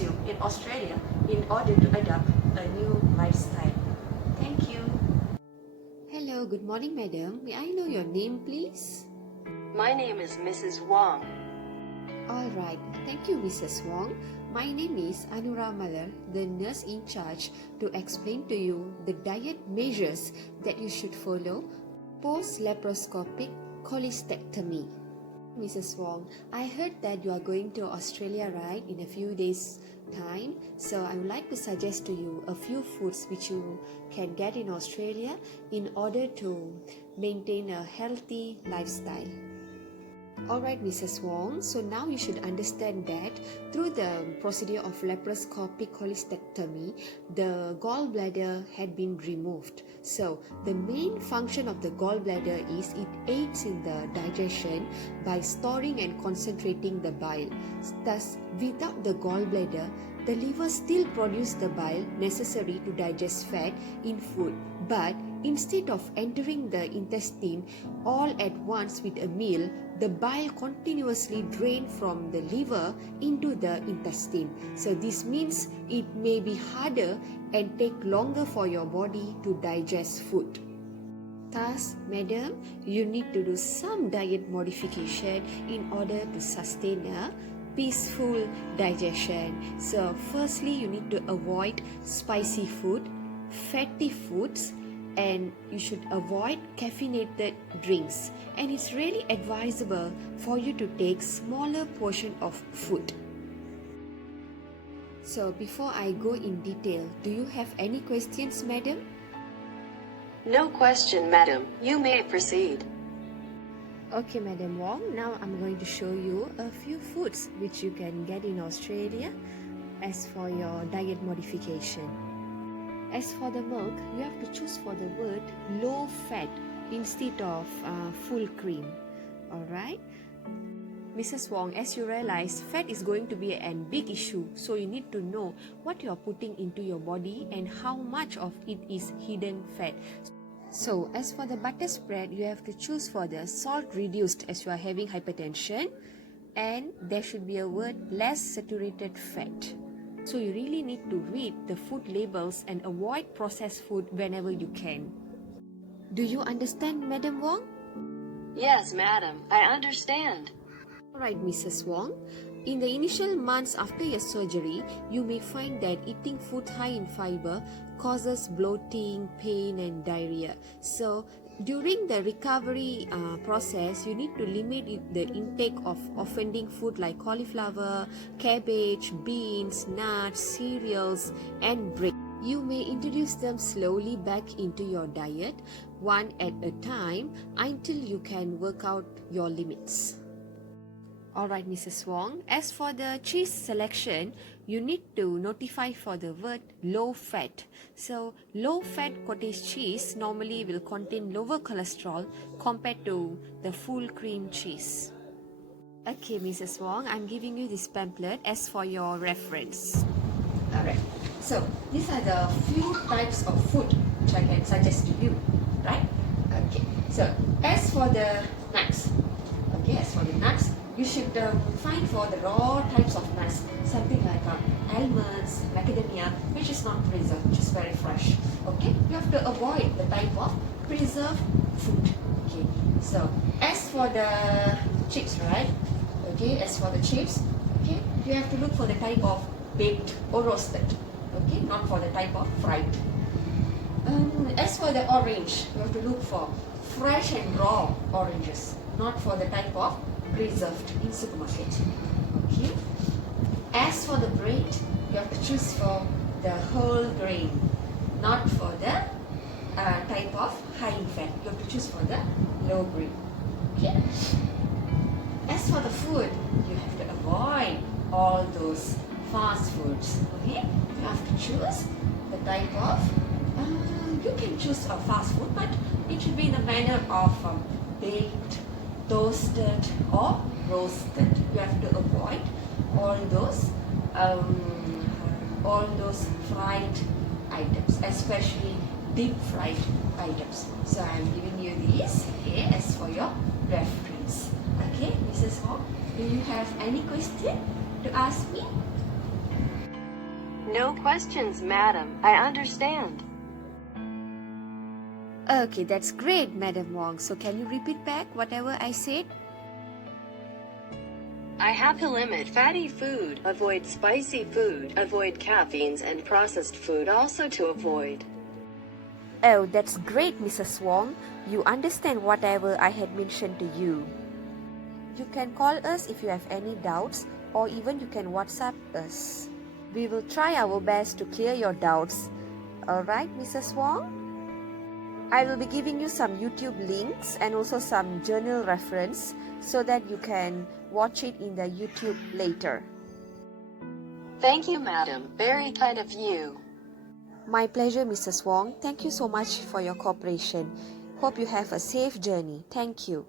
you in Australia in order to adopt a new lifestyle. Thank you. Hello, good morning, madam. May I know your name, please? My name is Mrs. Wong. All right. Thank you, Mrs. Wong. My name is Anura Malar, the nurse in charge to explain to you the diet measures that you should follow post-laparoscopic cholecystectomy. Mrs. Wong, I heard that you are going to Australia, right, in a few days' time. So I would like to suggest to you a few foods which you can get in Australia in order to maintain a healthy lifestyle. Alright, Mrs. Wong, so now you should understand that through the procedure of laparoscopic cholecystectomy, the gallbladder had been removed. So the main function of the gallbladder is it aids in the digestion by storing and concentrating the bile. Thus, without the gallbladder, the liver still produces the bile necessary to digest fat in food, but instead of entering the intestine all at once with a meal, the bile continuously drains from the liver into the intestine. So this means it may be harder and take longer for your body to digest food. Thus, madam, you need to do some diet modification in order to sustain a peaceful digestion. So firstly, you need to avoid spicy food, fatty foods, and you should avoid caffeinated drinks, and it's really advisable for you to take smaller portion of food. So before I go in detail, do you have any questions, madam? No question, madam. You may proceed. Okay, Madam Wong, now I'm going to show you a few foods which you can get in Australia as for your diet modification. As for the milk, you have to choose for the word low fat instead of full cream. Alright? Mrs. Wong, as you realize, fat is going to be a big issue, so you need to know what you are putting into your body and how much of it is hidden fat. So, as for the butter spread, you have to choose for the salt reduced as you are having hypertension, and there should be a word less saturated fat. So you really need to read the food labels and avoid processed food whenever you can. Do you understand, Madam Wong? Yes, madam, I understand. Alright, Mrs. Wong. In the initial months after your surgery, you may find that eating food high in fiber causes bloating, pain, and diarrhea. So, during the recovery process, you need to limit the intake of offending food like cauliflower, cabbage, beans, nuts, cereals, and bread. You may introduce them slowly back into your diet, one at a time, until you can work out your limits. Alright, Mrs. Wong, as for the cheese selection, you need to notify for the word low fat. So, low fat cottage cheese normally will contain lower cholesterol compared to the full cream cheese. Okay, Mrs. Wong, I'm giving you this pamphlet as for your reference. Alright, so these are the few types of food which I can suggest to you, right? Okay, so as for the nuts, you should find for the raw types of nuts, something like almonds, macadamia, which is not preserved, which is very fresh. Okay, you have to avoid the type of preserved food. Okay, so as for the chips, right? Okay, as for the chips, okay, you have to look for the type of baked or roasted. Okay, not for the type of fried. As for the orange, you have to look for fresh and raw oranges, not for the type of preserved in supermarket. Okay. As for the bread, you have to choose for the whole grain, not for the type of high in fat. You have to choose for the low grain. Okay. As for the food, you have to avoid all those fast foods. Okay. You have to choose the type of. You can choose a fast food, but it should be in the manner of baked, toasted, or roasted. You have to avoid all those fried items, especially deep fried items. So I am giving you these here as for your reference. Okay, Mrs. Hong, do you have any question to ask me? No questions, madam. I understand. Okay, that's great, Madam Wong. So can you repeat back whatever I said? I have to limit fatty food, avoid spicy food, avoid caffeines and processed food also to avoid. Oh, that's great, Mrs. Wong. You understand whatever I had mentioned to you. You can call us if you have any doubts, or even you can WhatsApp us. We will try our best to clear your doubts. Alright, Mrs. Wong? I will be giving you some YouTube links and also some journal reference so that you can watch it in the YouTube later. Thank you, madam. Very kind of you. My pleasure, Mrs. Wong. Thank you so much for your cooperation. Hope you have a safe journey. Thank you.